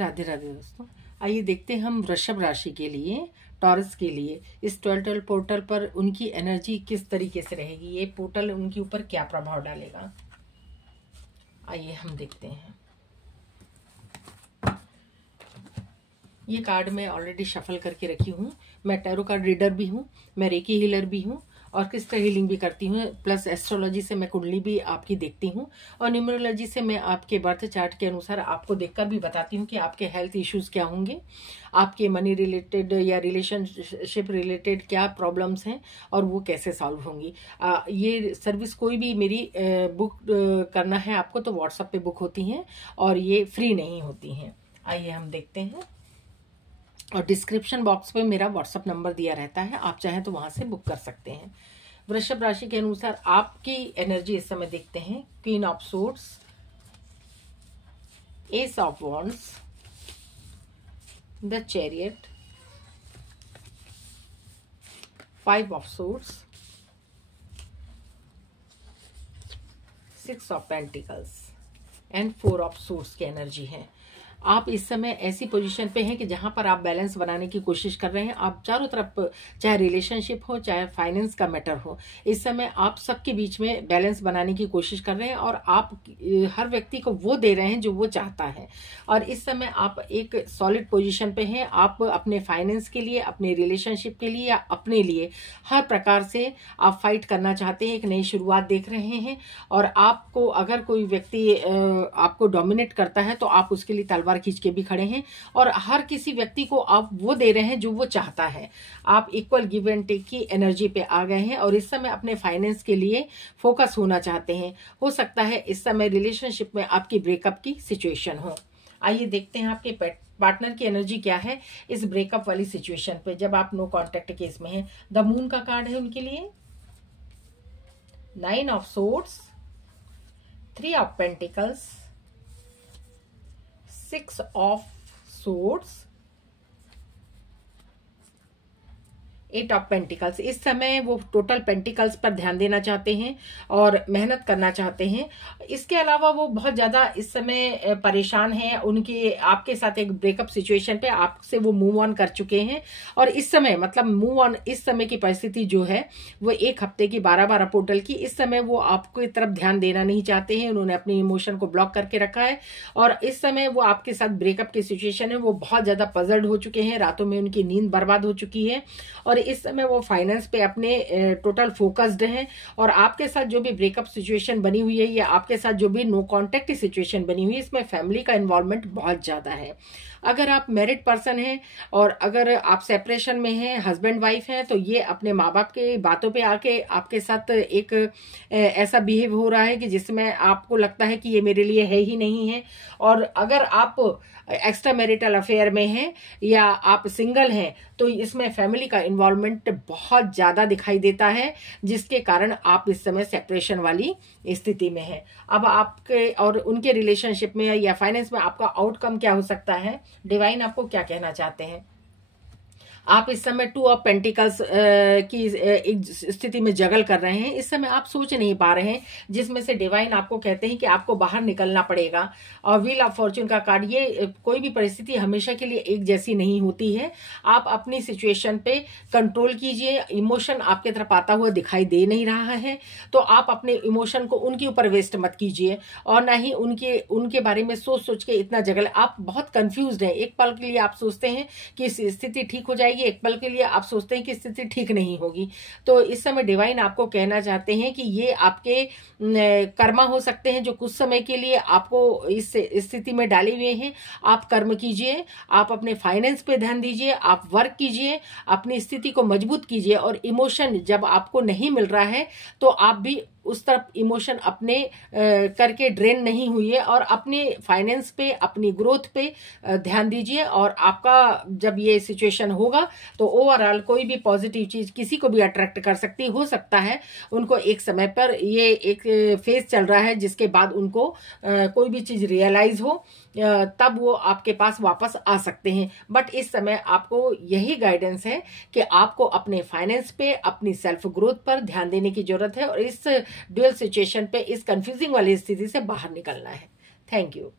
राधे राधे दोस्तों, आइए देखते हैं हम वृषभ राशि के लिए, टॉरस के लिए इस 12 पोर्टल पर उनकी एनर्जी किस तरीके से रहेगी। ये पोर्टल उनके ऊपर क्या प्रभाव डालेगा, आइए हम देखते हैं। ये कार्ड मैं ऑलरेडी शफल करके रखी हूँ। मैं टैरो कार्ड रीडर भी हूँ, मैं रेकी हीलर भी हूँ और क्रिस्टल हीलिंग भी करती हूँ। प्लस एस्ट्रोलॉजी से मैं कुंडली भी आपकी देखती हूँ और न्यूमरोलॉजी से मैं आपके बर्थ चार्ट के अनुसार आपको देखकर भी बताती हूँ कि आपके हेल्थ इश्यूज क्या होंगे, आपके मनी रिलेटेड या रिलेशनशिप रिलेटेड क्या प्रॉब्लम्स हैं और वो कैसे सॉल्व होंगी। ये सर्विस कोई भी मेरी बुक करना है आपको तो व्हाट्सएप पे बुक होती हैं और ये फ्री नहीं होती हैं। आइए हम देखते हैं और डिस्क्रिप्शन बॉक्स पे मेरा व्हाट्सएप नंबर दिया रहता है, आप चाहें तो वहां से बुक कर सकते हैं। वृषभ राशि के अनुसार आपकी एनर्जी इस समय देखते हैं। Queen of swords, S of wands, the chariot, 5 of swords, 6 of pentacles and 4 of swords की एनर्जी है। आप इस समय ऐसी पोजीशन पे हैं कि जहां पर आप बैलेंस बनाने की कोशिश कर रहे हैं। आप चारों तरफ, चाहे रिलेशनशिप हो चाहे फाइनेंस का मैटर हो, इस समय आप सबके बीच में बैलेंस बनाने की कोशिश कर रहे हैं और आप हर व्यक्ति को वो दे रहे हैं जो वो चाहता है। और इस समय आप एक सॉलिड पोजीशन पे हैं। आप अपने फाइनेंस के लिए, अपने रिलेशनशिप के लिए या अपने लिए हर प्रकार से आप फाइट करना चाहते हैं, एक नई शुरुआत देख रहे हैं। और आपको अगर कोई व्यक्ति आपको डोमिनेट करता है तो आप उसके लिए तलवार खींच के भी खड़े हैं और हर किसी व्यक्ति को आप वो दे रहे हैं जो वो चाहता है। आप इक्वल गिव एंड टेक की एनर्जी पे आ गए हैं और इस समय अपने फाइनेंस के लिए फोकस होना चाहते हैं। हो सकता है इस समय रिलेशनशिप में आपकी ब्रेकअप की सिचुएशन हो। आइए देखते हैं आपके पार्टनर की एनर्जी क्या है इस ब्रेकअप वाली सिचुएशन पे, जब आप नो कॉन्टेक्ट केस में हैं। द मून का कार्ड है उनके लिए, 9 of swords, 3 of pentacles, 6 of swords, 8 of pentacles. इस समय वो टोटल पेंटिकल्स पर ध्यान देना चाहते हैं और मेहनत करना चाहते हैं। इसके अलावा वो बहुत ज्यादा इस समय परेशान हैं। उनके आपके साथ एक ब्रेकअप सिचुएशन पे आपसे वो मूव ऑन कर चुके हैं और इस समय मतलब मूव ऑन, इस समय की परिस्थिति जो है वो 1 हफ्ते की 12-12 पोर्टल की, इस समय वो आपकी तरफ ध्यान देना नहीं चाहते हैं। उन्होंने अपने इमोशन को ब्लॉक करके रखा है और इस समय वो आपके साथ ब्रेकअप की सिचुएशन है, वो बहुत ज्यादा पजल्ड हो चुके हैं। रातों में उनकी नींद बर्बाद हो चुकी है और इस समय वो फाइनेंस पे अपने टोटल फोकस्ड हैं। और आपके साथ जो भी ब्रेकअप सिचुएशन बनी हुई है या आपके साथ जो भी नो कांटेक्ट सिचुएशन बनी हुई है, इसमें फैमिली का इन्वॉल्वमेंट बहुत ज्यादा है। अगर आप मैरिड पर्सन हैं और अगर आप सेपरेशन में हैं, हस्बैंड वाइफ हैं, तो ये अपने माँ बाप के बातों पे आके आपके साथ एक ऐसा बिहेव हो रहा है कि जिसमें आपको लगता है कि ये मेरे लिए है ही नहीं है। और अगर आप एक्स्ट्रा मैरिटल अफेयर में हैं या आप सिंगल हैं तो इसमें फैमिली का इन्वॉल्वमेंट बहुत ज्यादा दिखाई देता है, जिसके कारण आप इस समय सेपरेशन वाली स्थिति में हैं। अब आपके और उनके रिलेशनशिप में या फाइनेंस में आपका आउटकम क्या हो सकता है, डिवाइन आपको क्या कहना चाहते हैं। आप इस समय 2 ऑफ पेंटिकल्स की एक स्थिति में जगल कर रहे हैं। इस समय आप सोच नहीं पा रहे हैं, जिसमें से डिवाइन आपको कहते हैं कि आपको बाहर निकलना पड़ेगा। और व्हील ऑफ फॉर्च्यून का कार्ड, ये कोई भी परिस्थिति हमेशा के लिए एक जैसी नहीं होती है। आप अपनी सिचुएशन पे कंट्रोल कीजिए। इमोशन आपके तरफ आता हुआ दिखाई दे नहीं रहा है तो आप अपने इमोशन को उनके ऊपर वेस्ट मत कीजिए और ना ही उनके बारे में सोच सोच के इतना जगल। आप बहुत कंफ्यूज हैं। एक पल के लिए आप सोचते हैं कि स्थिति ठीक हो जाएगी, एक पल के लिए आप सोचते हैं कि स्थिति ठीक नहीं होगी। तो इस समय डिवाइन आपको कहना चाहते हैं कि ये आपके कर्मा हो सकते हैं जो कुछ समय के लिए आपको इस स्थिति में डाले हुए हैं। आप कर्म कीजिए, आप अपने फाइनेंस पे ध्यान दीजिए, आप वर्क कीजिए, अपनी स्थिति को मजबूत कीजिए। और इमोशन जब आपको नहीं मिल रहा है तो आप भी उस तरफ इमोशन अपने करके ड्रेन नहीं हुई है और अपने फाइनेंस पे, अपनी ग्रोथ पे ध्यान दीजिए। और आपका जब ये सिचुएशन होगा तो ओवरऑल कोई भी पॉजिटिव चीज किसी को भी अट्रैक्ट कर सकती हो सकता है। उनको एक समय पर ये एक फेज चल रहा है जिसके बाद उनको कोई भी चीज रियलाइज हो, तब वो आपके पास वापस आ सकते हैं। बट इस समय आपको यही गाइडेंस है कि आपको अपने फाइनेंस पे, अपनी सेल्फ ग्रोथ पर ध्यान देने की जरूरत है और इस ड्यूअल सिचुएशन पे, इस कंफ्यूजिंग वाली स्थिति से बाहर निकलना है। Thank you.